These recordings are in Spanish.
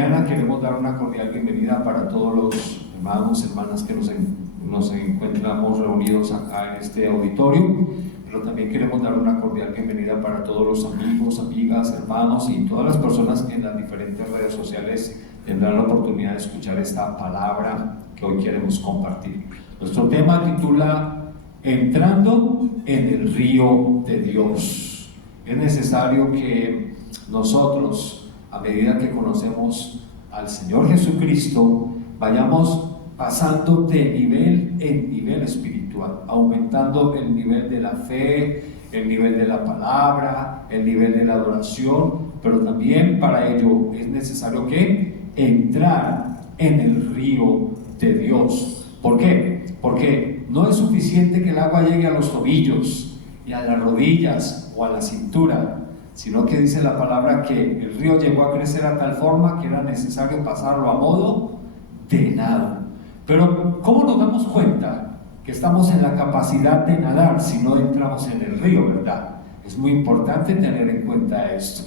mañana queremos dar una cordial bienvenida para todos los hermanos, hermanas que nos encontramos reunidos acá en este auditorio, pero también queremos dar una cordial bienvenida para todos los amigos, amigas, hermanos y todas las personas que en las diferentes redes sociales tendrán la oportunidad de escuchar esta palabra que hoy queremos compartir. Nuestro tema titula Entrando en el río de Dios. Es necesario que nosotros, a medida que conocemos al Señor Jesucristo, vayamos pasando de nivel en nivel espiritual, aumentando el nivel de la fe, el nivel de la palabra, el nivel de la adoración, pero también para ello es necesario que entrar en el río de Dios. ¿Por qué? Porque no es suficiente que el agua llegue a los tobillos y a las rodillas o a la cintura, sino que dice la palabra que el río llegó a crecer a tal forma que era necesario pasarlo a modo de nado. Pero ¿cómo nos damos cuenta que estamos en la capacidad de nadar si no entramos en el río, verdad? Es muy importante tener en cuenta esto.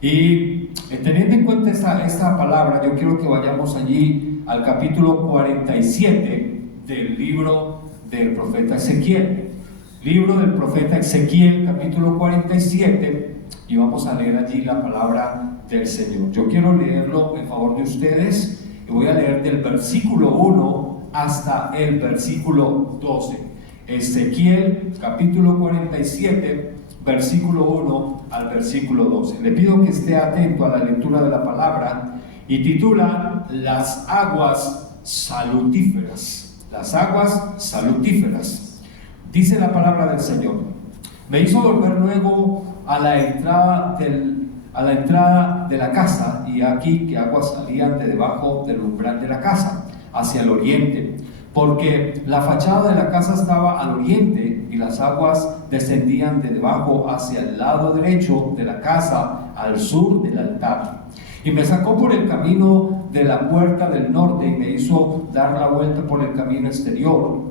Y teniendo en cuenta esta palabra, yo quiero que vayamos allí al capítulo 47 del libro del profeta Ezequiel. Libro del profeta Ezequiel, capítulo 47, y vamos a leer allí la palabra del Señor. Yo quiero leerlo en favor de ustedes y voy a leer del versículo 1 hasta el versículo 12. Ezequiel, capítulo 47, versículo 1 al versículo 12. Le pido que esté atento a la lectura de la palabra y titula Las aguas salutíferas. Las aguas salutíferas. Dice la palabra del Señor: me hizo volver luego a la entrada de la casa, y aquí que aguas salían de debajo del umbral de la casa, hacia el oriente, porque la fachada de la casa estaba al oriente, y las aguas descendían de debajo hacia el lado derecho de la casa, al sur del altar. Y me sacó por el camino de la puerta del norte, y me hizo dar la vuelta por el camino exterior,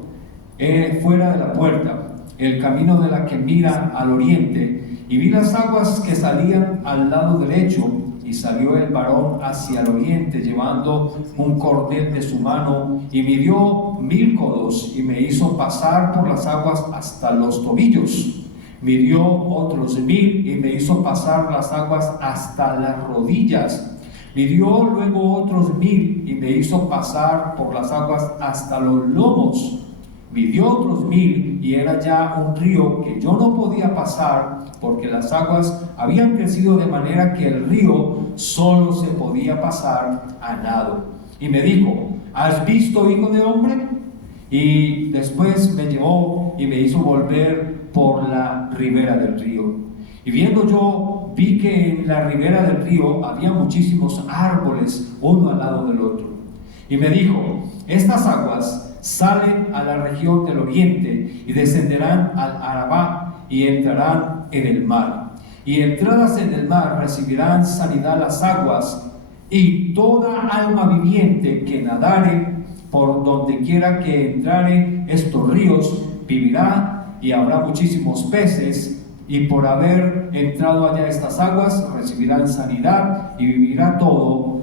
fuera de la puerta, el camino de la que mira al oriente, y vi las aguas que salían al lado derecho, y salió el varón hacia el oriente, llevando un cordel de su mano, y midió 1000 codos, y me hizo pasar por las aguas hasta los tobillos. Midió otros 1000, y me hizo pasar las aguas hasta las rodillas. Midió luego otros 1000, y me hizo pasar por las aguas hasta los lomos. Midió otros 1000, y era ya un río que yo no podía pasar, porque las aguas habían crecido de manera que el río solo se podía pasar a nado. Y me dijo: ¿has visto, hijo de hombre? Y después me llevó y me hizo volver por la ribera del río. Y viendo yo, vi que en la ribera del río había muchísimos árboles, uno al lado del otro. Y me dijo: estas aguas salen a la región del oriente y descenderán al Arabá y entrarán en el mar. Y entradas en el mar recibirán sanidad las aguas, y toda alma viviente que nadare por donde quiera que entrare estos ríos vivirá, y habrá muchísimos peces, y por haber entrado allá estas aguas recibirán sanidad, y vivirá todo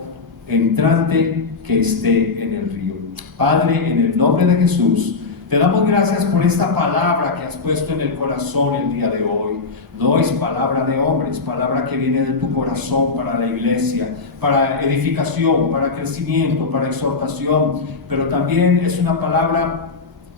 entrante que esté en el río. Padre, en el nombre de Jesús, te damos gracias por esta palabra que has puesto en el corazón el día de hoy. No es palabra de hombre, es palabra que viene de tu corazón para la iglesia, para edificación, para crecimiento, para exhortación, pero también es una palabra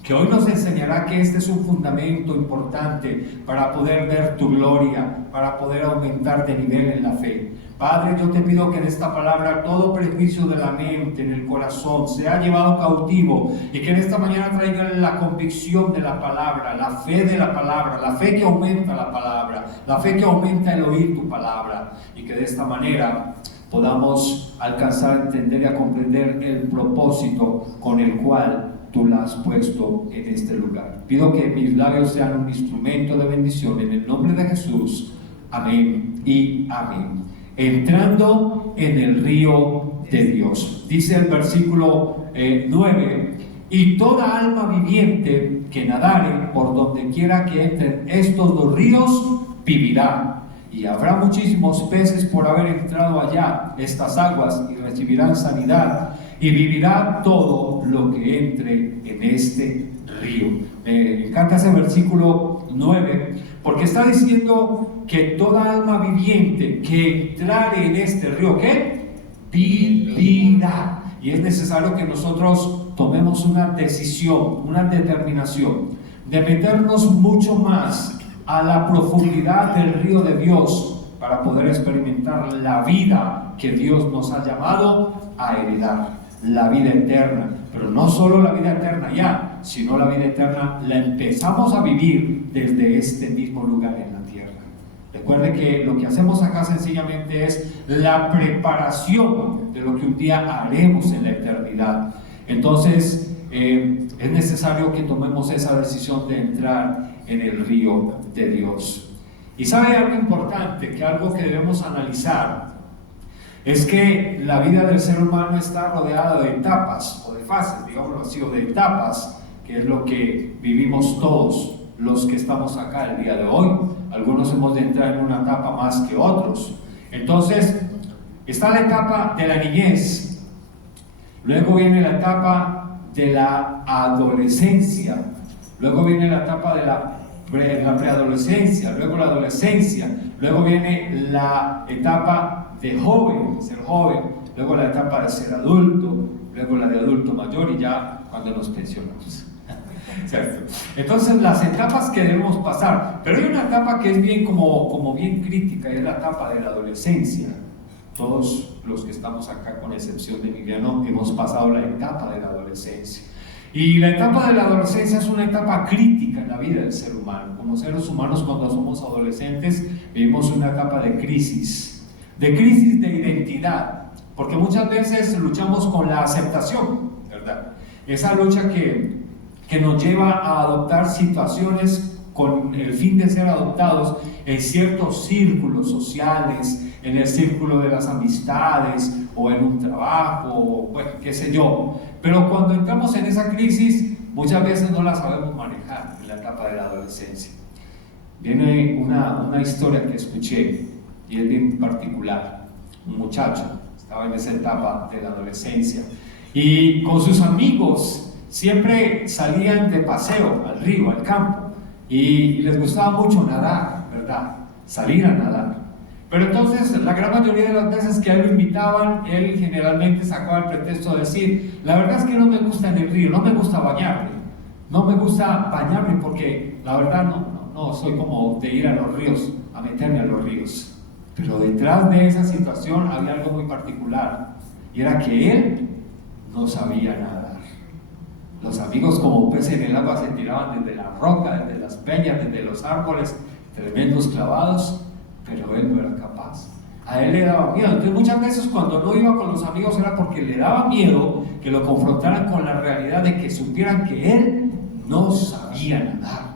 que hoy nos enseñará que este es un fundamento importante para poder ver tu gloria, para poder aumentar de nivel en la fe. Padre, yo te pido que en esta palabra todo prejuicio de la mente, en el corazón, sea llevado cautivo, y que en esta mañana traiga la convicción de la palabra, la fe de la palabra, la fe que aumenta la palabra, la fe que aumenta el oír tu palabra, y que de esta manera podamos alcanzar a entender y a comprender el propósito con el cual tú la has puesto en este lugar. Pido que mis labios sean un instrumento de bendición en el nombre de Jesús. Amén y amén. Entrando en el río de Dios. Dice el versículo 9: y toda alma viviente que nadare por donde quiera que entren estos dos ríos vivirá, y habrá muchísimos peces por haber entrado allá, estas aguas, y recibirán sanidad, y vivirá todo lo que entre en este río. Me encanta ese versículo 9, porque está diciendo que toda alma viviente que entrare en este río, ¿qué? Vivirá. Y es necesario que nosotros tomemos una decisión, una determinación de meternos mucho más a la profundidad del río de Dios para poder experimentar la vida que Dios nos ha llamado a heredar, la vida eterna. Pero no solo la vida eterna ya, sino la vida eterna la empezamos a vivir desde este mismo lugar en la tierra. Recuerde que lo que hacemos acá sencillamente es la preparación de lo que un día haremos en la eternidad. Entonces es necesario que tomemos esa decisión de entrar en el río de Dios. Y sabe algo importante, que algo que debemos analizar es que la vida del ser humano está rodeada de etapas o de fases, digámoslo así, o de etapas, que es lo que vivimos todos los que estamos acá el día de hoy. Algunos hemos de entrar en una etapa más que otros. Entonces está la etapa de la niñez, luego viene la etapa de la adolescencia, luego viene la etapa de la preadolescencia, luego la adolescencia, luego viene la etapa de joven, ser joven, luego la etapa de ser adulto, luego la de adulto mayor y ya cuando nos pensionamos. ¿Cierto? Entonces las etapas que debemos pasar, pero hay una etapa que es bien como bien crítica, y es la etapa de la adolescencia. Todos los que estamos acá, con excepción de Emiliano, hemos pasado la etapa de la adolescencia. Y la etapa de la adolescencia es una etapa crítica en la vida del ser humano. Como seres humanos, cuando somos adolescentes, vivimos una etapa de crisis de identidad, porque muchas veces luchamos con la aceptación, ¿verdad? Esa lucha que nos lleva a adoptar situaciones con el fin de ser adoptados en ciertos círculos sociales, en el círculo de las amistades o en un trabajo, o, bueno, qué sé yo. Pero cuando entramos en esa crisis, muchas veces no la sabemos manejar en la etapa de la adolescencia. Viene una historia que escuché y es bien particular. Un muchacho estaba en esa etapa de la adolescencia y con sus amigos siempre salían de paseo al río, al campo, y les gustaba mucho nadar, ¿verdad? Salir a nadar. Pero entonces la gran mayoría de las veces que a él lo invitaban, él generalmente sacaba el pretexto de decir: la verdad es que no me gusta en el río, no me gusta bañarme, no me gusta bañarme porque la verdad no soy como de ir a los ríos, a meterme a los ríos. Pero detrás de esa situación había algo muy particular, y era que él no sabía nadar. Los amigos, como peces en el agua, se tiraban desde la roca, desde las peñas, desde los árboles, tremendos clavados, pero él no era capaz. A él le daba miedo. Entonces muchas veces cuando no iba con los amigos era porque le daba miedo que lo confrontaran con la realidad de que supieran que él no sabía nadar.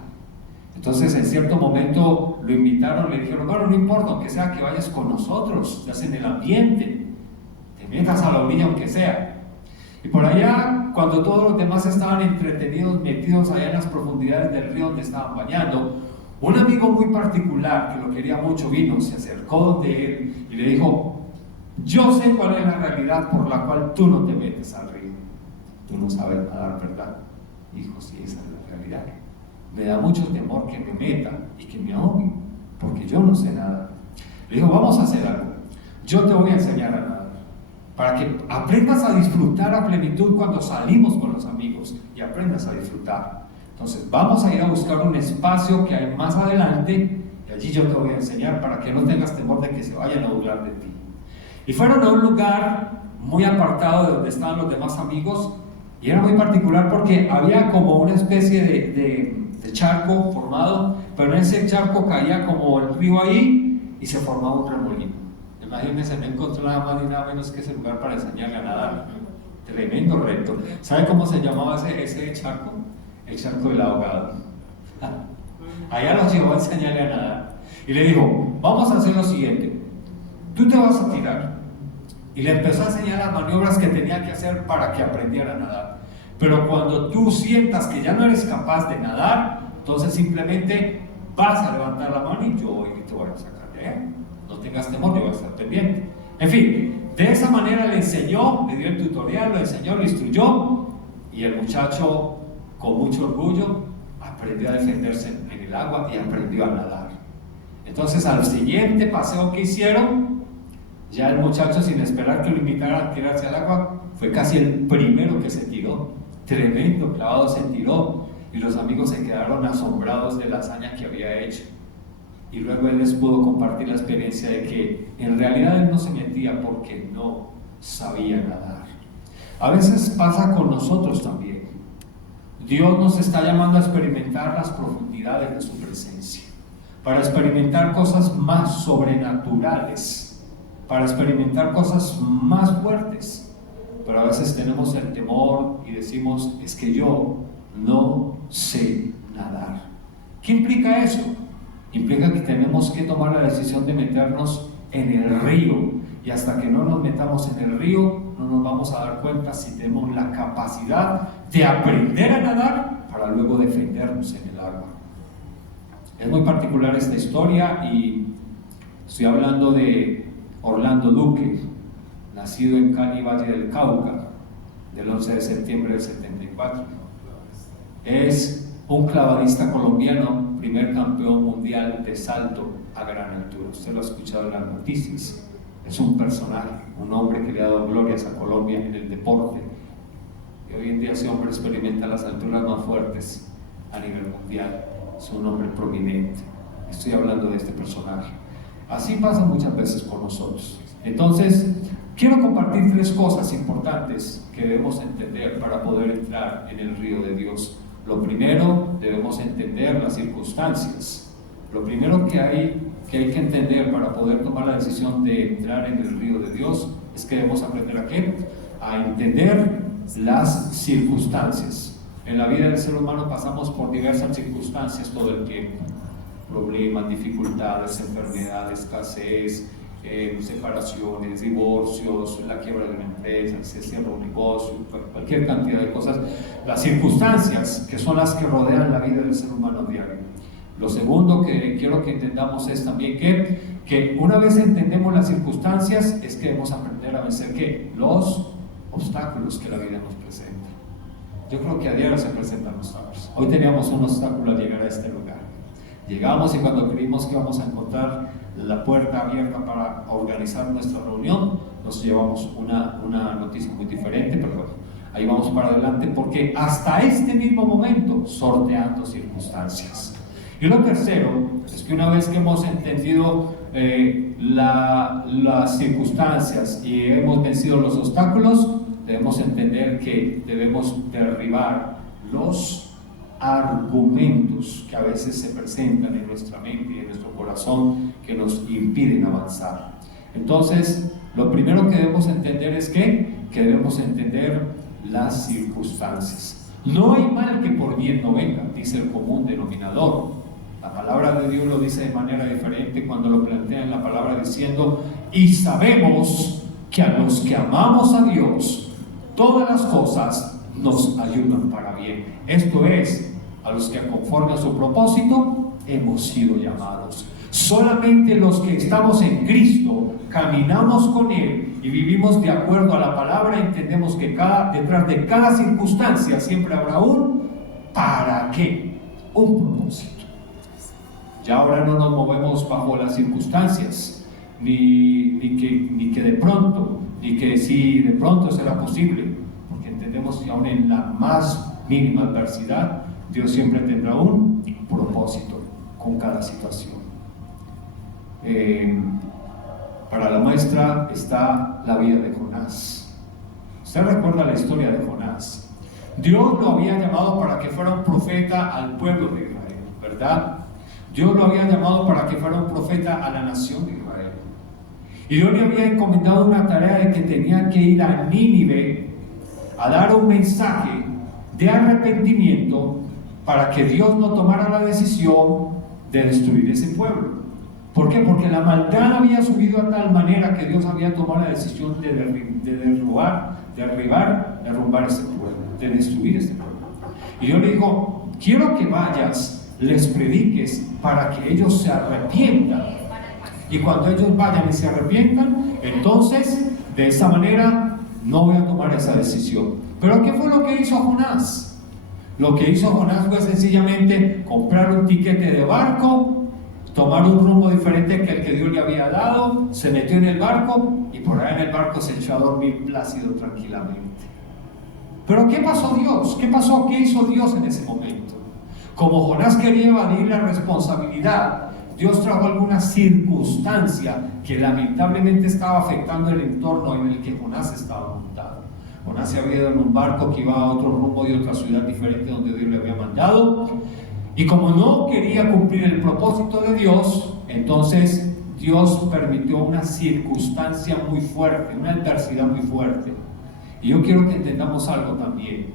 Entonces en cierto momento lo invitaron, le dijeron: bueno, no importa, aunque sea que vayas con nosotros, estás en el ambiente, te metas a la orilla aunque sea. Y por allá, cuando todos los demás estaban entretenidos, metidos allá en las profundidades del río donde estaban bañando, un amigo muy particular que lo quería mucho vino, se acercó donde él y le dijo: yo sé cuál es la realidad por la cual tú no te metes al río. Tú no sabes nadar, ¿verdad? Dijo: sí, esa es la realidad. Me da mucho temor que me meta y que me ahogue, porque yo no sé nadar. Le dijo: vamos a hacer algo. Yo te voy a enseñar a nadar, para que aprendas a disfrutar a plenitud cuando salimos con los amigos y aprendas a disfrutar. Entonces vamos a ir a buscar un espacio que hay más adelante y allí yo te voy a enseñar para que no tengas temor de que se vayan a burlar de ti. Y fueron a un lugar muy apartado de donde estaban los demás amigos, y era muy particular porque había como una especie de charco formado, pero en ese charco caía como el río ahí y se formaba un remolino. Imagínense, no encontró nada más ni nada menos que ese lugar para enseñarle a nadar. Tremendo reto. ¿Sabe cómo se llamaba ese charco? El charco del ahogado. Allá los llevó a enseñarle a nadar y le dijo: vamos a hacer lo siguiente, tú te vas a tirar, y le empezó a enseñar las maniobras que tenía que hacer para que aprendiera a nadar. Pero cuando tú sientas que ya no eres capaz de nadar, entonces simplemente vas a levantar la mano y yo voy y te voy a sacar. No tengas temor, yo voy a estar pendiente. En fin, de esa manera le enseñó, le dio el tutorial, lo enseñó, lo instruyó, y el muchacho, con mucho orgullo, aprendió a defenderse en el agua y aprendió a nadar. Entonces, al siguiente paseo que hicieron, ya el muchacho, sin esperar que lo invitaran a tirarse al agua, fue casi el primero que se tiró. Tremendo clavado se tiró, y los amigos se quedaron asombrados de la hazaña que había hecho. Y luego él les pudo compartir la experiencia de que en realidad él no se metía porque no sabía nadar. A veces pasa con nosotros también. Dios nos está llamando a experimentar las profundidades de su presencia, para experimentar cosas más sobrenaturales, para experimentar cosas más fuertes. Pero a veces tenemos el temor y decimos, es que yo no sé nadar. ¿Qué implica eso? Implica que tenemos que tomar la decisión de meternos en el río, y hasta que no nos metamos en el río no nos vamos a dar cuenta si tenemos la capacidad de aprender a nadar para luego defendernos en el agua. Es muy particular esta historia, y estoy hablando de Orlando Duque, nacido en Cali, Valle del Cauca, del 11 de septiembre del 74. Es un clavadista colombiano, primer campeón mundial de salto a gran altura. Usted lo ha escuchado en las noticias. Es un personaje, un hombre que le ha dado glorias a Colombia en el deporte. Y hoy en día ese hombre experimenta las alturas más fuertes a nivel mundial. Es un hombre prominente. Estoy hablando de este personaje. Así pasa muchas veces con nosotros. Entonces, quiero compartir 3 cosas importantes que debemos entender para poder entrar en el río de Dios. Lo primero, debemos entender las circunstancias. Lo primero que hay que entender para poder tomar la decisión de entrar en el río de Dios es que debemos aprender a ¿qué? A entender las circunstancias. En la vida del ser humano pasamos por diversas circunstancias todo el tiempo. Problemas, dificultades, enfermedades, escasez, separaciones, divorcios, la quiebra de una empresa, se cierra un negocio, cualquier cantidad de cosas. Las circunstancias que son las que rodean la vida del ser humano diario. Lo segundo que quiero que entendamos es también que una vez entendemos las circunstancias, es que debemos aprender a vencer ¿qué? Los obstáculos que la vida nos presenta. Yo creo que a diario se presentan obstáculos. Hoy teníamos un obstáculo al llegar a este lugar. Llegamos y cuando creímos que íbamos a encontrar la puerta abierta para organizar nuestra reunión, nos llevamos una noticia muy diferente, pero bueno, ahí vamos para adelante, porque hasta este mismo momento sorteando circunstancias. Y lo tercero es que una vez que hemos entendido las circunstancias y hemos vencido los obstáculos, debemos entender que debemos derribar los argumentos que a veces se presentan en nuestra mente y en nuestro corazón que nos impiden avanzar. Entonces, lo primero que debemos entender es que debemos entender las circunstancias. No hay mal que por bien no venga, dice el común denominador. La palabra de Dios lo dice de manera diferente cuando lo plantea en la palabra diciendo: y sabemos que a los que amamos a Dios, todas las cosas nos ayudan para bien. Esto es, a los que conforme a su propósito hemos sido llamados. Solamente los que estamos en Cristo, caminamos con Él y vivimos de acuerdo a la palabra, entendemos que detrás de cada circunstancia siempre habrá un ¿para qué? Un propósito. Ya ahora no nos movemos bajo las circunstancias, ni que de pronto, ni que si de pronto será posible, porque entendemos que aún en la más mínima adversidad, Dios siempre tendrá un propósito con cada situación. Para la muestra está la vida de Jonás. Usted recuerda la historia de Jonás. Dios lo había llamado para que fuera un profeta al pueblo de Israel, ¿verdad? Dios lo había llamado para que fuera un profeta a la nación de Israel. Y Dios le había encomendado una tarea de que tenía que ir a Nínive a dar un mensaje de arrepentimiento para que Dios no tomara la decisión de destruir ese pueblo. ¿Por qué? Porque la maldad había subido a tal manera que Dios había tomado la decisión de derrumbar ese pueblo, de destruir ese pueblo. Y Dios le dijo: quiero que vayas, les prediques para que ellos se arrepientan Y cuando ellos vayan y se arrepientan, entonces de esa manera no voy a tomar esa decisión. Pero ¿qué fue lo que hizo Jonás? Lo que hizo Jonás fue sencillamente comprar un tiquete de barco, tomar un rumbo diferente que el que Dios le había dado, se metió en el barco y por ahí en el barco se echó a dormir plácido tranquilamente. Pero ¿qué pasó Dios? ¿Qué pasó? ¿Qué hizo Dios en ese momento? Como Jonás quería evadir la responsabilidad, Dios trajo alguna circunstancia que lamentablemente estaba afectando el entorno en el que Jonás estaba montado. Jonás se había ido en un barco que iba a otro rumbo de otra ciudad diferente donde Dios le había mandado. Y como no quería cumplir el propósito de Dios, entonces Dios permitió una circunstancia muy fuerte, una adversidad muy fuerte. Y yo quiero que entendamos algo también.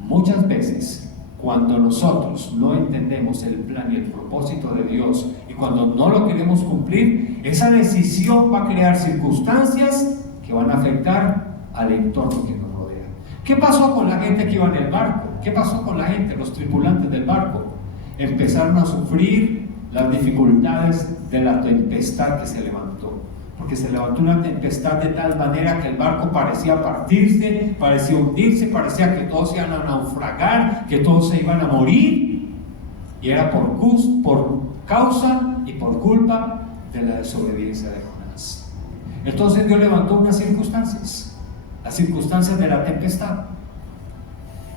Muchas veces, cuando nosotros no entendemos el plan y el propósito de Dios, y cuando no lo queremos cumplir, esa decisión va a crear circunstancias que van a afectar al entorno que nos rodea. ¿Qué pasó con la gente que iba en el barco? ¿Qué pasó con la gente, los tripulantes del barco? Empezaron a sufrir las dificultades de la tempestad que se levantó. Porque se levantó una tempestad de tal manera que el barco parecía partirse, parecía hundirse, parecía que todos iban a naufragar, que todos se iban a morir. Y era por causa y por culpa de la desobediencia de Jonás. Entonces Dios levantó unas circunstancias, las circunstancias de la tempestad.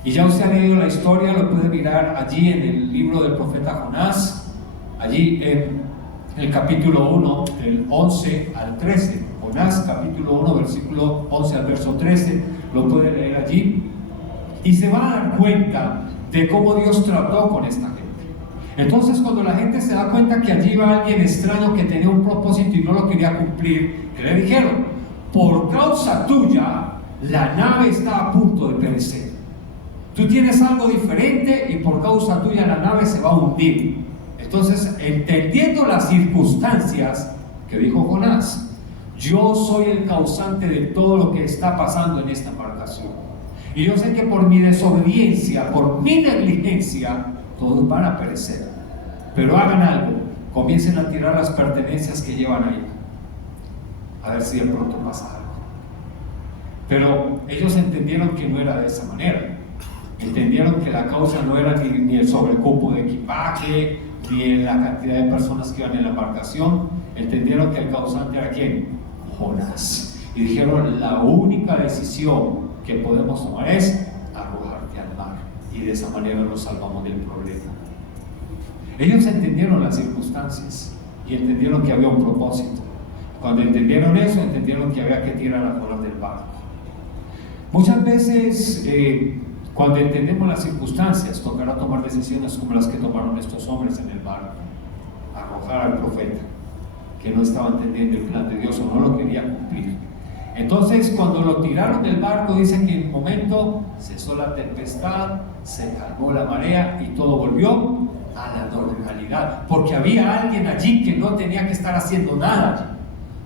Y ya usted ha leído la historia, lo puede mirar allí en el libro del profeta Jonás, allí en el capítulo 1, del 11 al 13. Jonás, capítulo 1, versículo 11 al verso 13, lo puede leer allí. Y se van a dar cuenta de cómo Dios trató con esta gente. Entonces, cuando la gente se da cuenta que allí iba alguien extraño que tenía un propósito y no lo quería cumplir, ¿qué le dijeron? Por causa tuya, la nave está a punto de perecer. Tú tienes algo diferente y por causa tuya la nave se va a hundir. Entonces, entendiendo las circunstancias que dijo Jonás, yo soy el causante de todo lo que está pasando en esta embarcación. Y yo sé que por mi desobediencia, por mi negligencia, todos van a perecer. Pero hagan algo, comiencen a tirar las pertenencias que llevan ahí. A ver si de pronto pasa algo. Pero ellos entendieron que no era de esa manera. Entendieron que la causa no era ni el sobrecupo de equipaje, ni la cantidad de personas que iban en la embarcación. Entendieron que el causante era ¿quién? Jonás. Y dijeron, la única decisión que podemos tomar es arrojarte al mar. Y de esa manera nos salvamos del problema. Ellos entendieron las circunstancias y entendieron que había un propósito. Cuando entendieron eso, entendieron que había que tirar a Jonás del barco. Muchas veces cuando entendemos las circunstancias, tocará tomar decisiones como las que tomaron estos hombres en el barco. Arrojar al profeta, que no estaba entendiendo el plan de Dios o no lo quería cumplir. Entonces, cuando lo tiraron del barco, dicen que en un momento cesó la tempestad, se calmó la marea y todo volvió a la normalidad. Porque había alguien allí que no tenía que estar haciendo nada.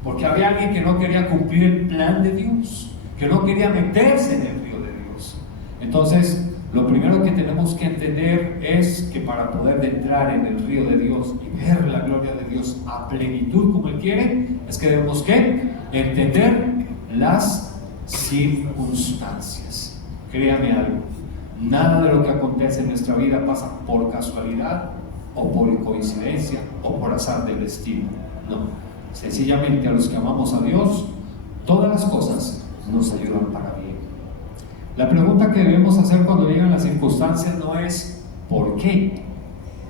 Porque había alguien que no quería cumplir el plan de Dios, que no quería meterse en el río de Dios. Entonces, lo primero que tenemos que entender es que para poder entrar en el río de Dios y ver la gloria de Dios a plenitud como Él quiere, es que debemos que entender las circunstancias. Créame algo, nada de lo que acontece en nuestra vida pasa por casualidad o por coincidencia o por azar del destino. No, sencillamente a los que amamos a Dios, todas las cosas nos ayudan para bien. La pregunta que debemos hacer cuando llegan las circunstancias no es ¿por qué?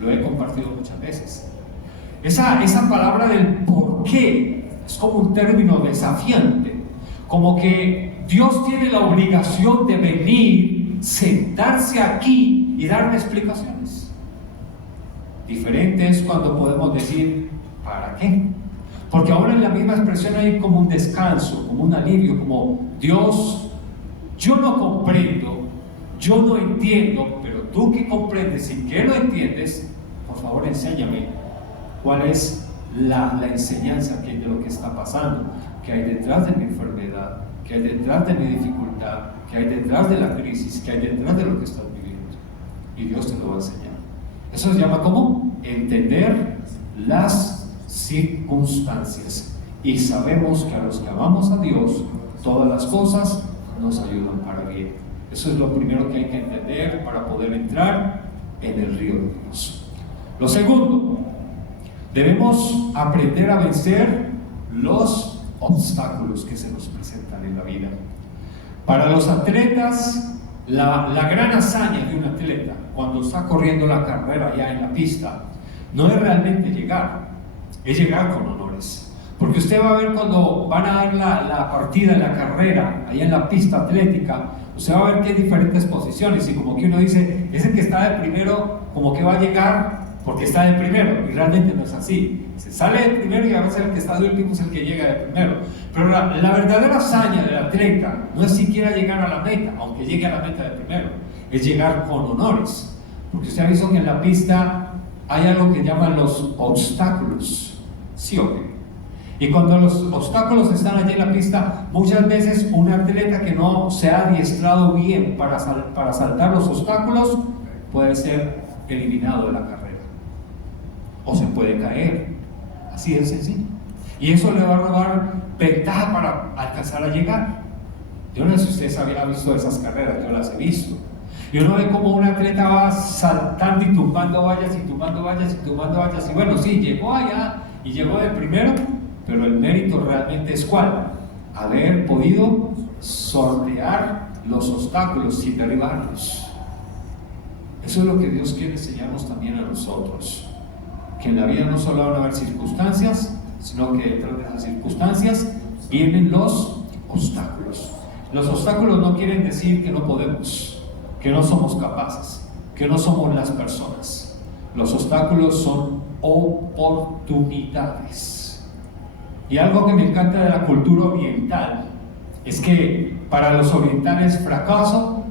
Lo he compartido muchas veces. Esa palabra del ¿por qué? Es como un término desafiante, como que Dios tiene la obligación de venir, sentarse aquí y darme explicaciones. Diferente es cuando podemos decir ¿para qué? Porque ahora en la misma expresión hay como un descanso, como un alivio, como Dios, yo no comprendo, yo no entiendo, pero tú que comprendes y que lo entiendes, por favor enséñame cuál es la enseñanza que hay de lo que está pasando, que hay detrás de mi enfermedad, que hay detrás de mi dificultad, que hay detrás de la crisis, que hay detrás de lo que estás viviendo. Y Dios te lo va a enseñar. Eso se llama ¿cómo? Entender las circunstancias. Y sabemos que a los que amamos a Dios, todas las cosas nos ayudan para bien. Eso es lo primero que hay que entender para poder entrar en el río de Dios. Lo segundo, debemos aprender a vencer los obstáculos que se nos presentan en la vida. Para los atletas, la gran hazaña de un atleta cuando está corriendo la carrera ya en la pista no es realmente llegar, es llegar con honores. Porque usted va a ver cuando van a dar la partida, la carrera, allá en la pista atlética, usted va a ver que hay diferentes posiciones y como que uno dice, ese que está de primero como que va a llegar porque está de primero, y realmente no es así. Se sale de primero y a veces el que está de último es el que llega de primero. Pero la verdadera hazaña del atleta no es siquiera llegar a la meta, aunque llegue a la meta de primero, es llegar con honores. Porque usted ha visto que en la pista hay algo que llaman los obstáculos, ¿sí o qué? Y cuando los obstáculos están allí en la pista, muchas veces un atleta que no se ha adiestrado bien para saltar los obstáculos puede ser eliminado de la carrera o se puede caer, así de sencillo, y eso le va a robar ventaja para alcanzar a llegar. Yo no sé si ustedes habían visto esas carreras, yo las he visto, y uno ve como un atleta va saltando y tumbando vallas y tumbando vallas y tumbando vallas, y bueno, sí, llegó allá y llegó de primero, pero el mérito realmente es ¿cuál? Haber podido sortear los obstáculos sin derribarlos. Eso es lo que Dios quiere enseñarnos también a nosotros, que en la vida no solo van a haber circunstancias, sino que detrás de esas circunstancias vienen los obstáculos. Los obstáculos no quieren decir que no podemos, que no somos capaces, que no somos las personas. Los obstáculos son oportunidades. Y algo que me encanta de la cultura oriental es que para los orientales fracaso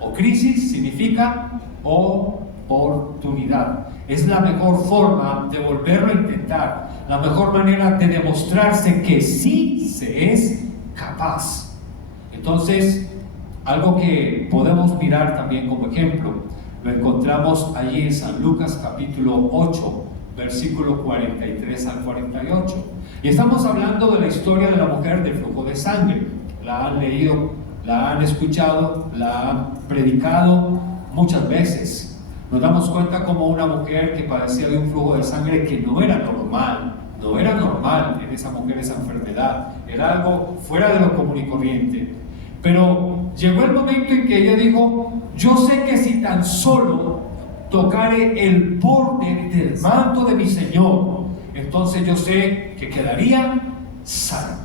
o crisis significa oportunidad. Es la mejor forma de volverlo a intentar, la mejor manera de demostrarse que sí se es capaz. Entonces, algo que podemos mirar también como ejemplo, lo encontramos allí en San Lucas capítulo 8, versículo 43 al 48. Y estamos hablando de la historia de la mujer del flujo de sangre. La han leído, la han escuchado, la han predicado muchas veces. Nos damos cuenta como una mujer que padecía de un flujo de sangre que no era normal en esa mujer esa enfermedad, era algo fuera de lo común y corriente. Pero llegó el momento en que ella dijo, yo sé que si tan solo tocare el borde del manto de mi Señor, entonces yo sé que quedaría sana.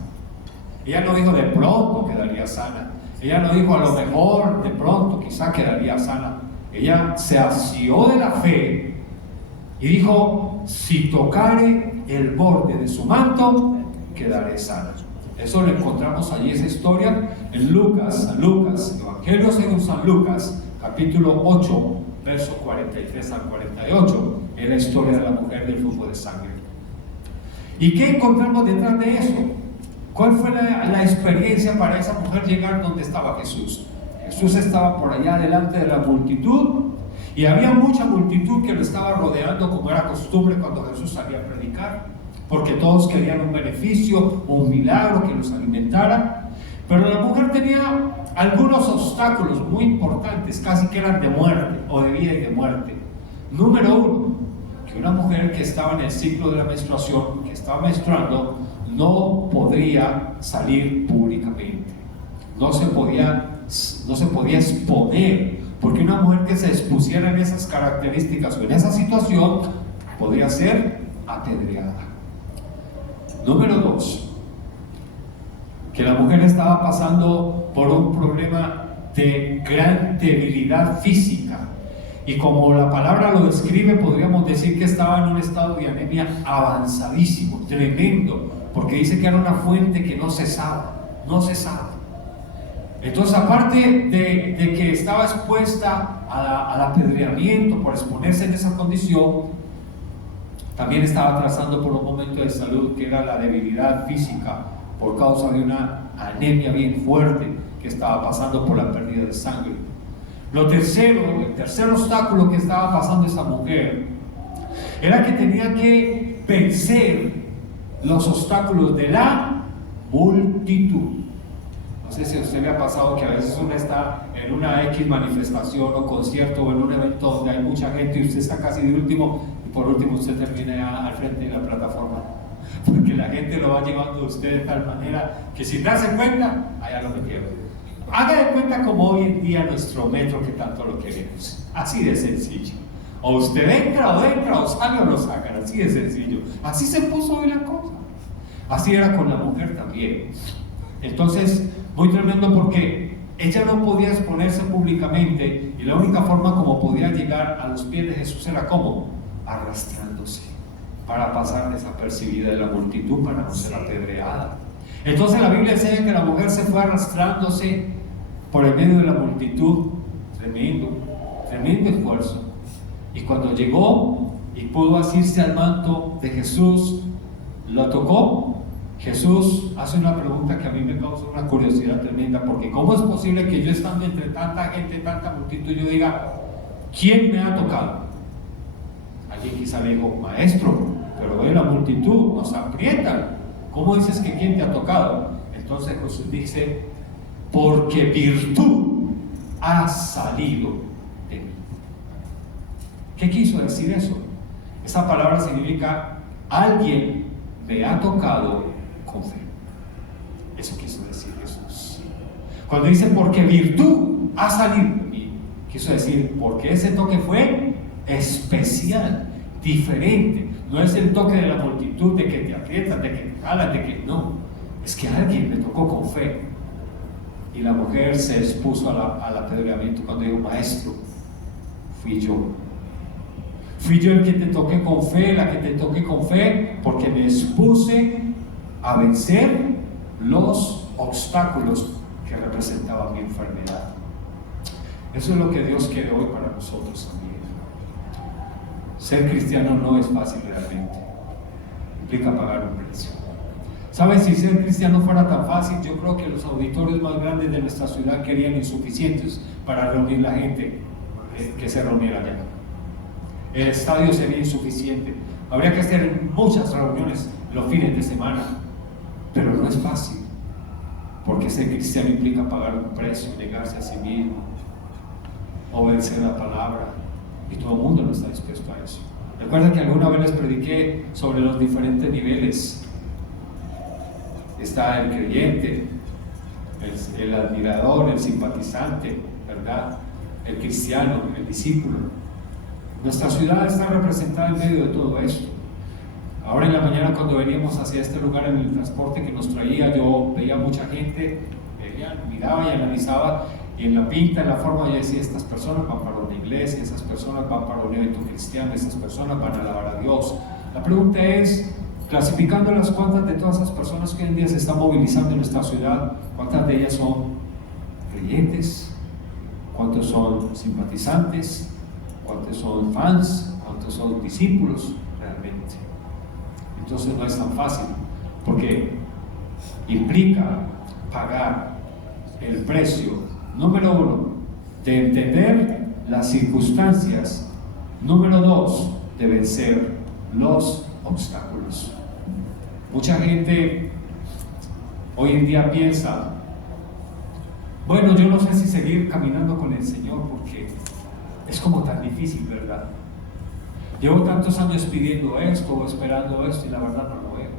Ella no dijo de pronto quedaría sana, ella no dijo a lo mejor de pronto quizá quedaría sana. Ella se asió de la fe y dijo, si tocare el borde de su manto, quedaré sana. Eso lo encontramos allí, esa historia en Lucas, Evangelio según San Lucas, capítulo 8, versos 43 al 48, es la historia de la mujer del flujo de sangre. ¿Y qué encontramos detrás de eso? ¿Cuál fue la experiencia para esa mujer llegar donde estaba Jesús? Jesús estaba por allá delante de la multitud y había mucha multitud que lo estaba rodeando, como era costumbre cuando Jesús salía a predicar, porque todos querían un beneficio, un milagro que los alimentara. Pero la mujer tenía algunos obstáculos muy importantes, casi que eran de muerte o de vida y de muerte. Número uno, que una mujer que estaba en el ciclo de la menstruación, que estaba menstruando, no podría salir públicamente, no se podía exponer, porque una mujer que se expusiera en esas características o en esa situación podría ser apedreada. Número dos, que la mujer estaba pasando por un problema de gran debilidad física, y como la palabra lo describe, podríamos decir que estaba en un estado de anemia avanzadísimo, tremendo, porque dice que era una fuente que no cesaba. Entonces, aparte de que estaba expuesta al apedreamiento por exponerse en esa condición, también estaba atravesando por un momento de salud que era la debilidad física por causa de una anemia bien fuerte que estaba pasando por la pérdida de sangre. El tercer obstáculo que estaba pasando esta mujer era que tenía que vencer los obstáculos de la multitud. No sé si a usted le ha pasado que a veces uno está en una X manifestación o concierto o en un evento donde hay mucha gente y usted está casi de último, y por último usted termina al frente de la plataforma, porque la gente lo va llevando a usted de tal manera que sin darse cuenta, allá lo metieron. Haga de cuenta como hoy en día nuestro metro, que tanto lo queremos, así de sencillo. O usted entra o sale o lo sacan, así de sencillo. Así se puso hoy la cosa. Así era con la mujer también. Entonces, muy tremendo, porque ella no podía exponerse públicamente y la única forma como podía llegar a los pies de Jesús era ¿cómo? Arrastrándose, para pasar desapercibida de la multitud, para no ser apedreada. Entonces la Biblia enseña que la mujer se fue arrastrándose por el medio de la multitud. Tremendo esfuerzo. Y cuando llegó y pudo asirse al manto de Jesús, lo tocó. Jesús hace una pregunta que a mí me causa una curiosidad tremenda, porque ¿cómo es posible que yo, estando entre tanta gente, tanta multitud, yo diga, ¿quién me ha tocado? Alguien quizá le dijo, maestro, pero ve la multitud, nos aprietan. ¿Cómo dices que quién te ha tocado? Entonces Jesús dice, porque virtud ha salido de mí. ¿Qué quiso decir eso? Esa palabra significa, alguien me ha tocado con fe. Eso quiso decir Jesús. Cuando dice porque virtud ha salido de mí, quiso decir porque ese toque fue especial, diferente. No es el toque de la multitud, de que te aprietan, de que te jalan, de que no. Es que alguien me tocó con fe. Y la mujer se expuso al apedreamiento cuando dijo, maestro, fui yo. Fui yo el que te toqué con fe, la que te toqué con fe, porque me expuse a vencer los obstáculos que representaban mi enfermedad. Eso es lo que Dios quiere hoy para nosotros también. Ser cristiano no es fácil realmente. Implica pagar un precio. ¿Sabes? Si ser cristiano fuera tan fácil, yo creo que los auditorios más grandes de nuestra ciudad querían insuficientes para reunir la gente que se reuniera allá. El estadio sería insuficiente. Habría que hacer muchas reuniones los fines de semana, pero no es fácil, porque ser cristiano implica pagar un precio, negarse a sí mismo, obedecer la palabra, y todo el mundo no está dispuesto a eso. Recuerda que alguna vez les prediqué sobre los diferentes niveles. Está el creyente, el admirador, el simpatizante, ¿verdad? El cristiano, el discípulo. Nuestra ciudad está representada en medio de todo esto. Ahora en la mañana, cuando veníamos hacia este lugar en el transporte que nos traía, yo veía mucha gente, miraba y analizaba, y en la pinta, en la forma, yo decía, estas personas van para una iglesia, esas personas van para un evento cristiano, esas personas van a alabar a Dios. La pregunta es, clasificando las cuantas de todas esas personas que hoy en día se están movilizando en nuestra ciudad, ¿cuántas de ellas son creyentes? ¿Cuántos son simpatizantes? ¿Cuántos son fans? ¿Cuántos son discípulos realmente? Entonces no es tan fácil, porque implica pagar el precio, número uno, de entender las circunstancias, número dos, de vencer los obstáculos. Mucha gente hoy en día piensa, bueno, yo no sé si seguir caminando con el Señor porque es como tan difícil, ¿verdad? Llevo tantos años pidiendo esto o esperando esto y la verdad no lo veo.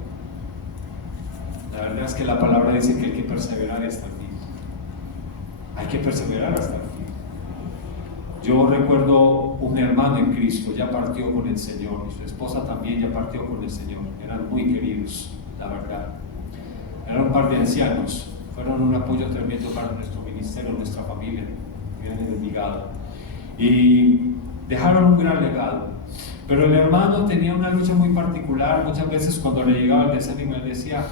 La verdad es que la palabra dice que hay que perseverar hasta el fin. Hay que perseverar hasta el fin. Yo recuerdo un hermano en Cristo, ya partió con el Señor, y su esposa también ya partió con el Señor. Eran muy queridos, la verdad. Eran un par de ancianos, fueron un apoyo tremendo para nuestro ministerio, nuestra familia, vienen de Envigado. Y dejaron un gran legado. Pero el hermano tenía una lucha muy particular. Muchas veces cuando le llegaba el desánimo, él decía,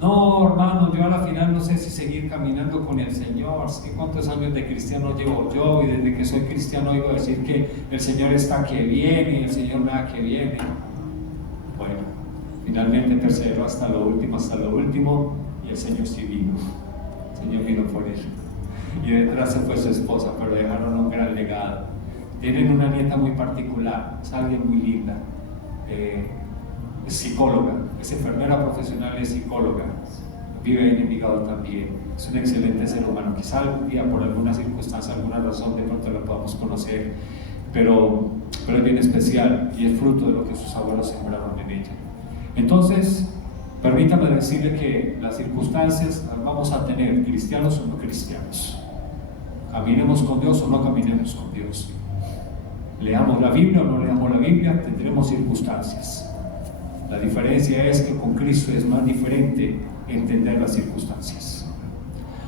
no, hermano, yo a la final no sé si seguir caminando con el Señor. ¿Sí? ¿Cuántos años de cristiano llevo yo? Y desde que soy cristiano oigo decir que el Señor está que viene y el Señor nada que viene. Bueno, finalmente perseveró hasta lo último, y el Señor sí vino. El Señor vino por él. Y detrás se fue su esposa, pero dejaron un gran legado. Tienen una nieta muy particular, es alguien muy linda. es psicóloga, es enfermera profesional, es psicóloga, vive en Envigado también, es un excelente ser humano. Quizá algún día, por alguna circunstancia, alguna razón, de pronto la podamos conocer, pero es bien especial y es fruto de lo que sus abuelos sembraron en ella. Entonces, permítame decirle que las circunstancias las vamos a tener, cristianos o no cristianos. Caminemos con Dios o no caminemos con Dios. Leamos la Biblia o no leamos la Biblia, tendremos circunstancias. La diferencia es que con Cristo es más diferente entender las circunstancias.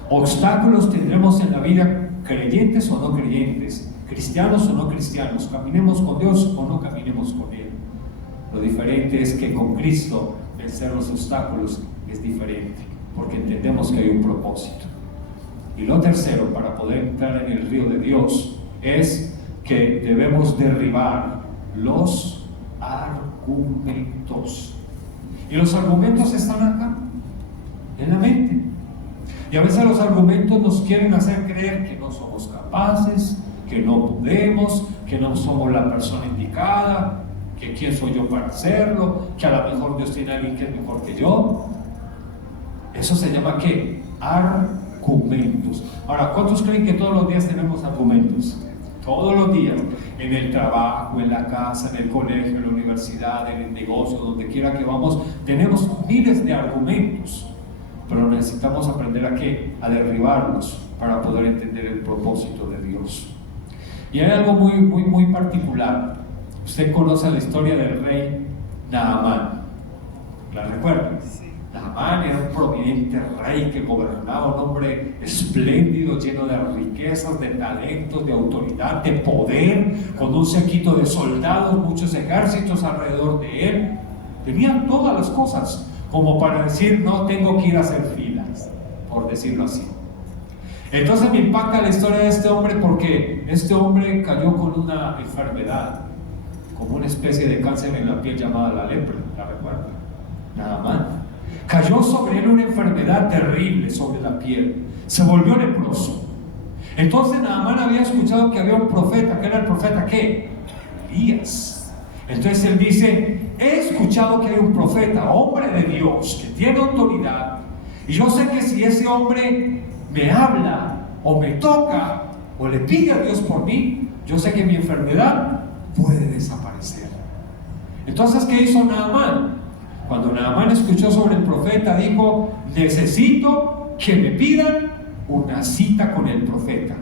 Obstáculos tendremos en la vida, creyentes o no creyentes, cristianos o no cristianos, caminemos con Dios o no caminemos con Él. Lo diferente es que con Cristo vencer los obstáculos es diferente, porque entendemos que hay un propósito. Y lo tercero, para poder entrar en el río de Dios, es que debemos derribar los argumentos. Y los argumentos están acá, en la mente. Y a veces los argumentos nos quieren hacer creer que no somos capaces, que no podemos, que no somos la persona indicada, que quién soy yo para hacerlo, que a lo mejor Dios tiene a alguien que es mejor que yo. Eso se llama ¿qué? Argumentos. Ahora, ¿cuántos creen que todos los días tenemos argumentos? Todos los días, en el trabajo, en la casa, en el colegio, en la universidad, en el negocio, donde quiera que vamos, tenemos miles de argumentos, pero necesitamos aprender a ¿qué? A derribarlos para poder entender el propósito de Dios. Y hay algo muy particular. Usted conoce la historia del rey Naamán. ¿La recuerdan? Naamán era un prominente rey que gobernaba, un hombre espléndido, lleno de riquezas, de talentos, de autoridad, de poder, con un séquito de soldados, muchos ejércitos alrededor de él. Tenían todas las cosas como para decir, no tengo que ir a hacer filas, por decirlo así. Entonces me impacta la historia de este hombre porque este hombre cayó con una enfermedad, como una especie de cáncer en la piel llamada la lepra, ¿la recuerdan? Naamán. Cayó sobre él una enfermedad terrible sobre la piel, se volvió leproso. Entonces Naamán había escuchado que había un profeta, que era el profeta ¿qué? Elías. Entonces él dice, he escuchado que hay un profeta, hombre de Dios, que tiene autoridad, y yo sé que si ese hombre me habla, o me toca, o le pide a Dios por mí, yo sé que mi enfermedad puede desaparecer. Entonces, ¿qué hizo Naamán? Cuando Naamán escuchó sobre el profeta, dijo, necesito que me pidan una cita con el profeta.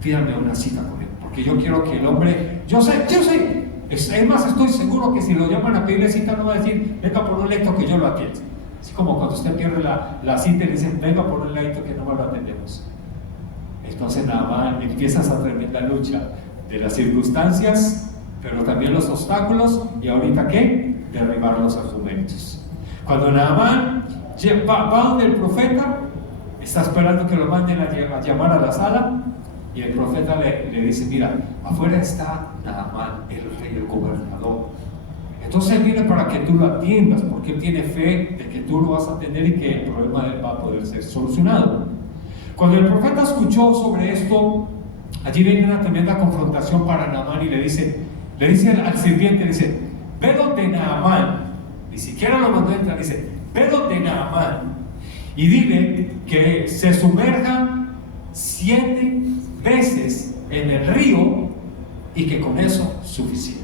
Pídanme una cita con él, porque yo quiero que el hombre, yo sé, es más, estoy seguro que si lo llaman a pedirle cita no va a decir, venga por un leito que yo lo atiendo. Así como cuando usted pierde la cita y le dicen, venga por un leito que no me lo atendemos. Entonces Naamán empieza esa tremenda lucha de las circunstancias, pero también los obstáculos, y ahorita ¿qué? Derribar los argumentos. Cuando Naamán va donde el profeta, está esperando que lo manden a llamar a la sala, y el profeta le dice, mira, afuera está Naamán, el rey, el gobernador. Entonces él viene para que tú lo atiendas, porque él tiene fe de que tú lo vas a atender y que el problema de él va a poder ser solucionado. Cuando el profeta escuchó sobre esto, allí viene una tremenda confrontación para Naamán y le dice al sirviente, dice, ve donde Naamán, ni siquiera lo mandó a entrar, dice, ve donde Naamán y dile que se sumerja 7 veces en el río y que con eso es suficiente.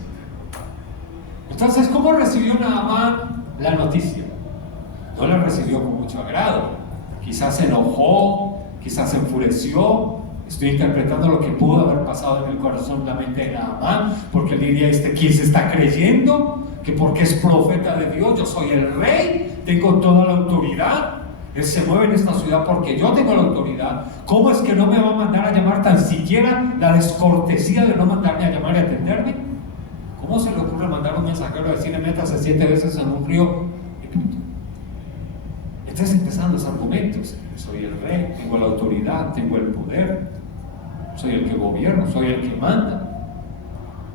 Entonces, ¿cómo recibió Naamán la noticia? No la recibió con mucho agrado, quizás se enojó, quizás se enfureció. Estoy interpretando lo que pudo haber pasado en el corazón, la mente de Naamán, porque él diría, ¿quién se está creyendo? Que porque es profeta de Dios, yo soy el rey, tengo toda la autoridad, él se mueve en esta ciudad porque yo tengo la autoridad. ¿Cómo es que no me va a mandar a llamar tan siquiera la descortesía de no mandarme a llamar y atenderme? ¿Cómo se le ocurre mandar a un mensajero a decirle, métase 7 veces en un río? Entonces empezaron los argumentos. Soy el rey, tengo la autoridad, tengo el poder, soy el que gobierna, soy el que manda.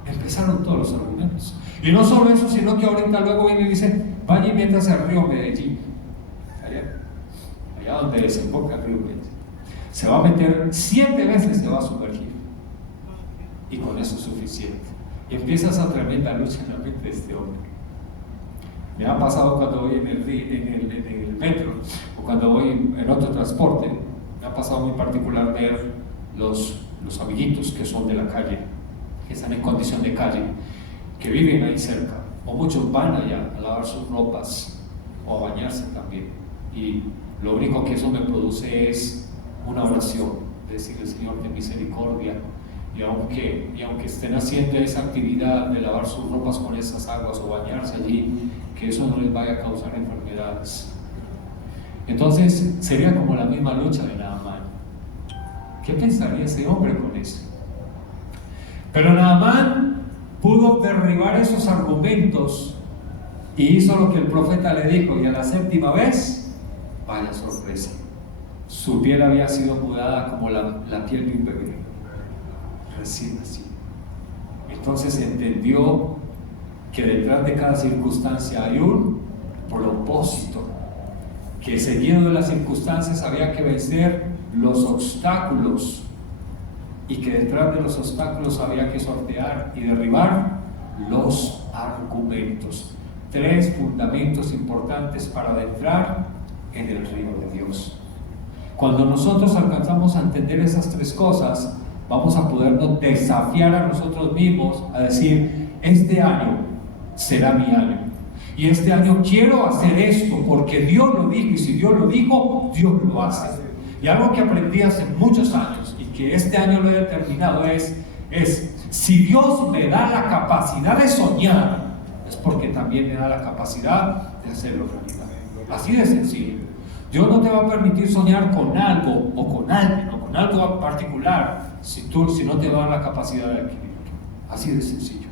Empezaron todos los argumentos. Y no solo eso, sino que ahorita luego viene y dice, vaya y métase al río Medellín, allá donde desemboca el río Medellín. Se va a meter 7 veces, se va a sumergir, y con eso es suficiente. Y empieza esa tremenda lucha en la mente de este hombre. Me ha pasado cuando voy en el metro o cuando voy en otro transporte. Me ha pasado muy particular ver los amiguitos que son de la calle, que están en condición de calle, que viven ahí cerca, o muchos van allá a lavar sus ropas o a bañarse también, y lo único que eso me produce es una oración, decirle: Señor, ten misericordia, y aunque estén haciendo esa actividad de lavar sus ropas con esas aguas o bañarse allí, que eso no les vaya a causar enfermedades. Entonces sería como la misma lucha de Naamán. ¿Qué pensaría ese hombre con eso? Pero Naamán pudo derribar esos argumentos y hizo lo que el profeta le dijo, y a la séptima vez, vaya sorpresa, su piel había sido mudada como la piel de un bebé recién nacido. Entonces entendió que detrás de cada circunstancia hay un propósito, que seguido de las circunstancias había que vencer los obstáculos, y que detrás de los obstáculos había que sortear y derribar los argumentos. 3 fundamentos importantes para adentrar en el río de Dios. Cuando nosotros alcanzamos a entender esas 3 cosas, vamos a podernos desafiar a nosotros mismos a decir: este año será mi año, y este año quiero hacer esto porque Dios lo dijo, y si Dios lo dijo, Dios lo hace. Y algo que aprendí hace muchos años y que este año lo he determinado es si Dios me da la capacidad de soñar, es porque también me da la capacidad de hacerlo realidad. Así de sencillo. Dios no te va a permitir soñar con algo o con alguien o con algo particular si no te va a dar la capacidad de adquirirlo. Así de sencillo.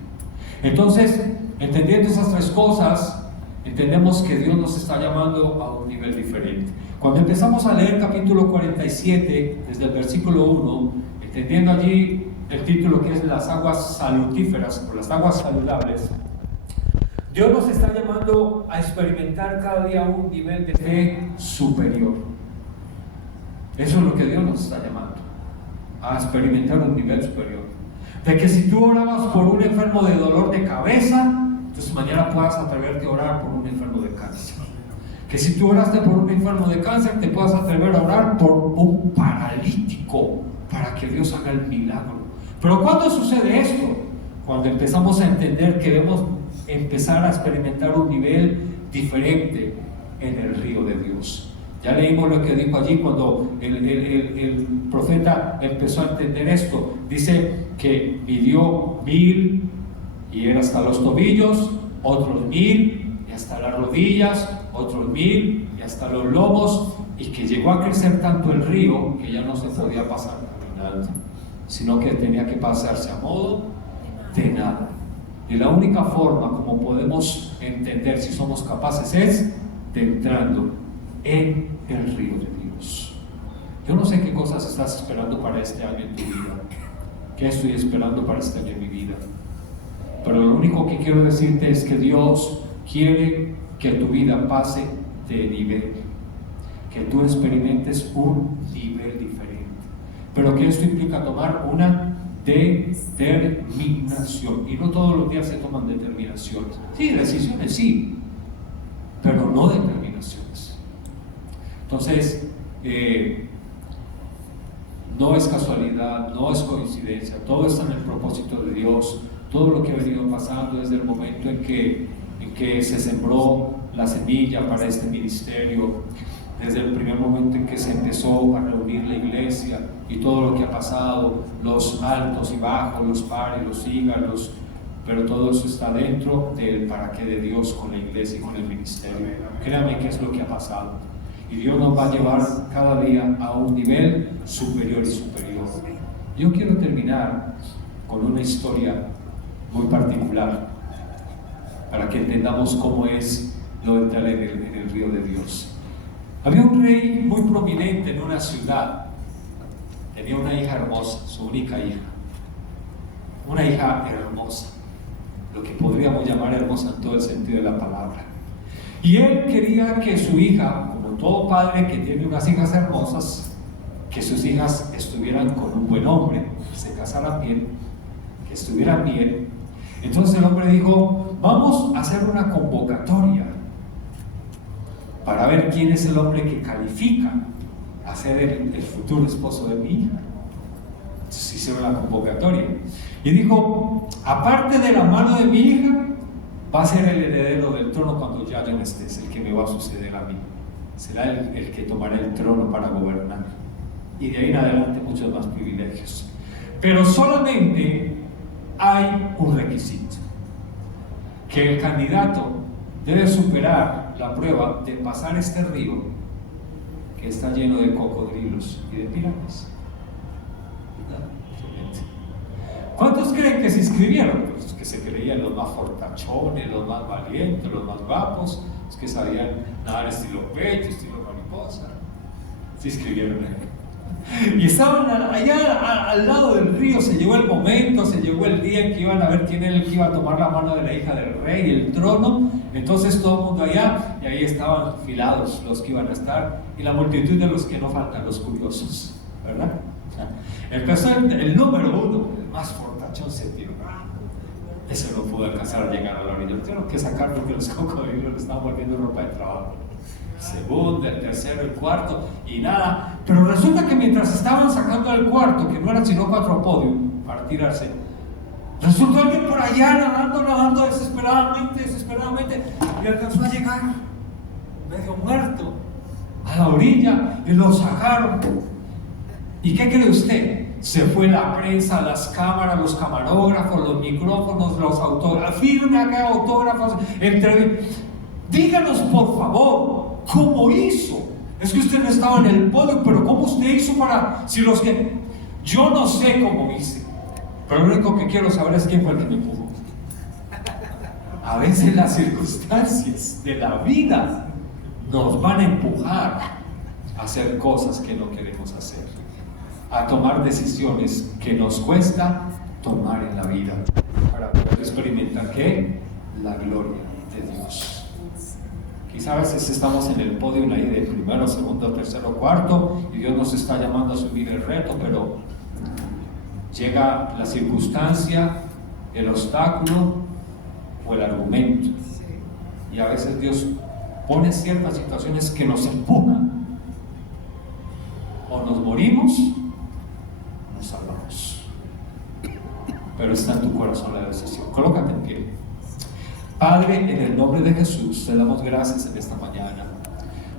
Entonces, entendiendo esas 3 cosas, entendemos que Dios nos está llamando a un nivel diferente. Cuando empezamos a leer capítulo 47, desde el versículo 1, entendiendo allí el título que es las aguas salutíferas o las aguas saludables, Dios nos está llamando a experimentar cada día un nivel de fe superior. Eso es lo que Dios nos está llamando, a experimentar un nivel superior. De que si tú orabas por un enfermo de dolor de cabeza, entonces mañana puedas atreverte a orar por un enfermo de cáncer. Que si tú oraste por un enfermo de cáncer, te puedas atrever a orar por un paralítico para que Dios haga el milagro. Pero ¿cuándo sucede esto? Cuando empezamos a entender que debemos empezar a experimentar un nivel diferente en el río de Dios. Ya leímos lo que dijo allí cuando el profeta empezó a entender esto. Dice que midió 1000 y era hasta los tobillos, otros 1000 y hasta las rodillas, otros 1000 y hasta los lomos, y que llegó a crecer tanto el río que ya no se podía pasar caminando, sino que tenía que pasarse a modo de nada. Y la única forma como podemos entender si somos capaces es de entrando en el río de Dios. Yo no sé qué cosas estás esperando para este año en tu vida, qué estoy esperando para este año en mi vida, pero lo único que quiero decirte es que Dios quiere que tu vida pase de nivel, que tú experimentes un nivel diferente, pero que esto implica tomar una determinación, y no todos los días se toman determinaciones. Sí, decisiones sí, pero no determinaciones. Entonces, no es casualidad, no es coincidencia, todo está en el propósito de Dios. Todo lo que ha venido pasando desde el momento en que se sembró la semilla para este ministerio, desde el primer momento en que se empezó a reunir la iglesia y todo lo que ha pasado, los altos y bajos, los pares, los ígalos, pero todo eso está dentro del para qué de Dios con la iglesia y con el ministerio. Créame que es lo que ha pasado, y Dios nos va a llevar cada día a un nivel superior y superior. Yo quiero terminar con una historia muy particular para que entendamos cómo es lo de entrar en el río de Dios. Había un rey muy prominente en una ciudad. Tenía una hija hermosa, su única hija, una hija hermosa, lo que podríamos llamar hermosa en todo el sentido de la palabra. Y él quería que su hija, como todo padre que tiene unas hijas hermosas, que sus hijas estuvieran con un buen hombre, que se casaran bien, que estuvieran bien. Entonces el hombre dijo: vamos a hacer una convocatoria para ver quién es el hombre que califica a ser el futuro esposo de mi hija. Entonces hicieron la convocatoria y dijo: aparte de la mano de mi hija, va a ser el heredero del trono cuando ya yo no esté, es el que me va a suceder a mí, será el que tomará el trono para gobernar, y de ahí en adelante muchos más privilegios. Pero solamente hay un requisito: que el candidato debe superar la prueba de pasar este río que está lleno de cocodrilos y de pirañas. ¿Cuántos creen que se inscribieron? Pues los que se creían los más fortachones, los más valientes, los más guapos, los que sabían nadar estilo pecho, estilo mariposa. Se inscribieron ahí. Y estaban allá al lado del río. Se llegó el momento, se llegó el día en que iban a ver quién era el que iba a tomar la mano de la hija del rey, el trono. Entonces todo el mundo allá, y ahí estaban filados los que iban a estar, y la multitud de los que no faltan, los curiosos, ¿verdad? Empezó el número uno, el más fortachón, se tiró. Ese no pudo alcanzar a llegar a la orilla. Tuvieron que sacar porque los cocodrilos le estaban volviendo ropa de trabajo. El segundo, el tercero, el cuarto, y nada. Pero resulta que mientras estaban sacando al cuarto, que no eran sino 4 podios para tirarse, resultó alguien por allá nadando desesperadamente, y alcanzó a llegar medio muerto a la orilla y lo sacaron. ¿Y qué cree usted? Se fue la prensa, las cámaras, los camarógrafos, los micrófonos, los autógrafos. Firme acá autógrafos. Díganos por favor, ¿cómo hizo? Es que usted no estaba en el podio, pero ¿cómo usted hizo para...? Si los que... Yo no sé cómo hice, pero lo único que quiero saber es quién fue el que me empujó. A veces las circunstancias de la vida nos van a empujar a hacer cosas que no queremos hacer, a tomar decisiones que nos cuesta tomar en la vida, para poder experimentar ¿qué? La gloria de Dios. Quizá a veces estamos en el podio ahí de primero, segundo, tercero, cuarto, y Dios nos está llamando a subir el reto, pero llega la circunstancia, el obstáculo o el argumento, y a veces Dios pone ciertas situaciones que nos empujan. O nos morimos, nos salvamos. Pero está en tu corazón la decisión. Colócate en pie. Padre, en el nombre de Jesús, te damos gracias en esta mañana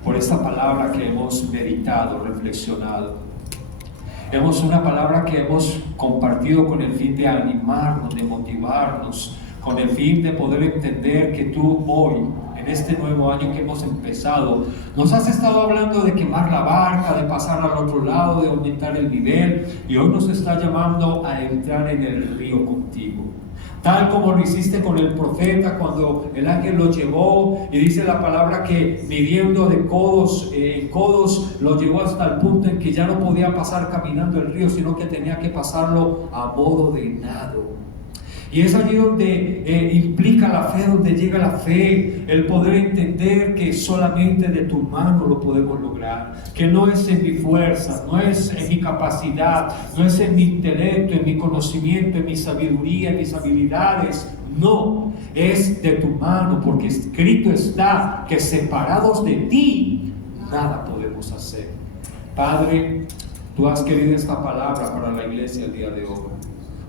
por esta palabra que hemos meditado, reflexionado. Hemos una palabra que hemos compartido con el fin de animarnos, de motivarnos, con el fin de poder entender que tú hoy, en este nuevo año que hemos empezado, nos has estado hablando de quemar la barca, de pasar al otro lado, de aumentar el nivel, y hoy nos está llamando a entrar en el río contigo. Tal como lo hiciste con el profeta cuando el ángel lo llevó, y dice la palabra que midiendo de codos en codos lo llevó hasta el punto en que ya no podía pasar caminando el río, sino que tenía que pasarlo a modo de nado. Y es allí donde implica la fe, donde llega la fe, el poder entender que solamente de tu mano lo podemos lograr, que no es en mi fuerza, no es en mi capacidad, no es en mi intelecto, en mi conocimiento, en mi sabiduría, en mis habilidades, no, es de tu mano, porque escrito está que separados de ti, nada podemos hacer. Padre, tú has querido esta palabra para la iglesia el día de hoy.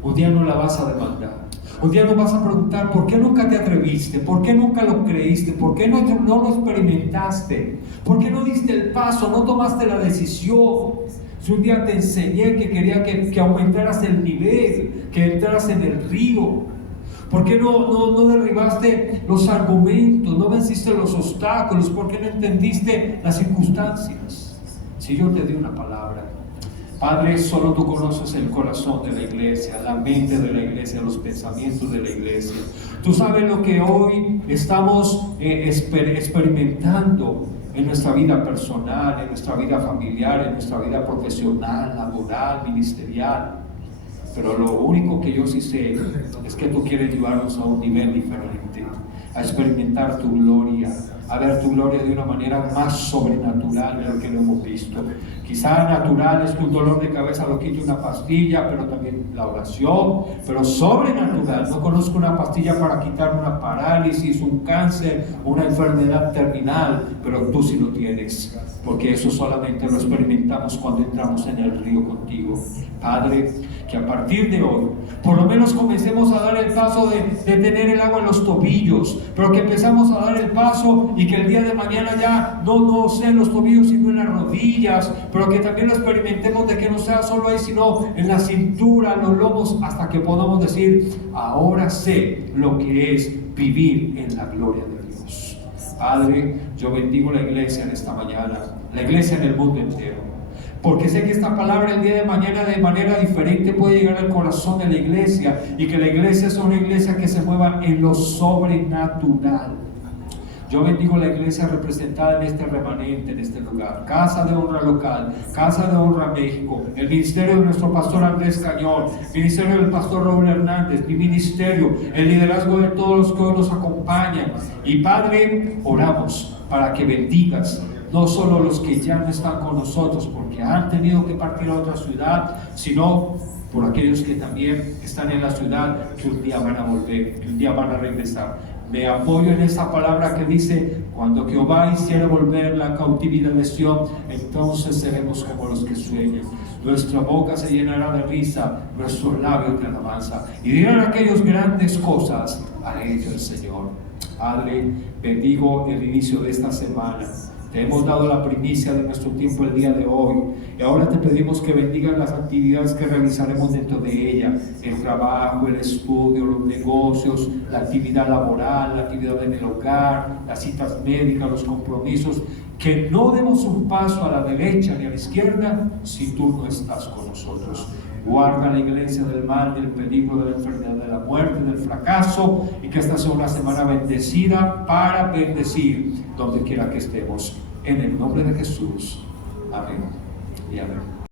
Un día no la vas a demandar. Un día nos vas a preguntar por qué nunca te atreviste, por qué nunca lo creíste, por qué no lo experimentaste, por qué no diste el paso, no tomaste la decisión. Si un día te enseñé que quería que aumentaras el nivel, que entraras en el río, ¿por qué no derribaste los argumentos, no venciste los obstáculos, por qué no entendiste las circunstancias? Si yo te di una palabra, Padre, solo tú conoces el corazón de la iglesia, la mente de la iglesia, los pensamientos de la iglesia. Tú sabes lo que hoy estamos experimentando en nuestra vida personal, en nuestra vida familiar, en nuestra vida profesional, laboral, ministerial. pero lo único que yo sí sé es que tú quieres llevarnos a un nivel diferente, a experimentar tu gloria, a ver tu gloria de una manera más sobrenatural de lo que lo hemos visto. Quizá natural es que un dolor de cabeza lo quite una pastilla, pero también la oración, pero sobrenatural. No conozco una pastilla para quitar una parálisis, un cáncer, una enfermedad terminal, pero tú sí lo tienes, porque eso solamente lo experimentamos cuando entramos en el río contigo. Padre, que a partir de hoy, por lo menos comencemos a dar el paso de tener el agua en los tobillos, pero que empezamos a dar el paso y que el día de mañana ya no sea en los tobillos sino en las rodillas, pero que también lo experimentemos de que no sea solo ahí sino en la cintura, en los lomos, hasta que podamos decir, ahora sé lo que es vivir en la gloria de Dios. Padre, yo bendigo la iglesia en esta mañana, la iglesia en el mundo entero, porque sé que esta palabra el día de mañana de manera diferente puede llegar al corazón de la iglesia, y que la iglesia es una iglesia que se mueva en lo sobrenatural. Yo bendigo la iglesia representada en este remanente, en este lugar, Casa de Honra Local, Casa de Honra México, el ministerio de nuestro pastor Andrés Cañón, ministerio del pastor Raúl Hernández, mi ministerio, el liderazgo de todos los que hoy nos acompañan. Y Padre, oramos para que bendigas no solo los que ya no están con nosotros porque han tenido que partir a otra ciudad, sino por aquellos que también están en la ciudad, que un día van a volver, que un día van a regresar. Me apoyo en esa palabra que dice, cuando Jehová hiciera volver la cautividad de Sión, entonces seremos como los que sueñan. Nuestra boca se llenará de risa, nuestros labios de alabanza, y dirán aquellas grandes cosas a ellos el Señor. Padre, bendigo el inicio de esta semana. Te hemos dado la primicia de nuestro tiempo el día de hoy, y ahora te pedimos que bendigas las actividades que realizaremos dentro de ella, el trabajo, el estudio, los negocios, la actividad laboral, la actividad en el hogar, las citas médicas, los compromisos. Que no demos un paso a la derecha ni a la izquierda si tú no estás con nosotros. Guarda la iglesia del mal, del peligro, de la enfermedad, de la muerte, del fracaso, y que esta sea una semana bendecida para bendecir donde quiera que estemos. En el nombre de Jesús. Amén y amén.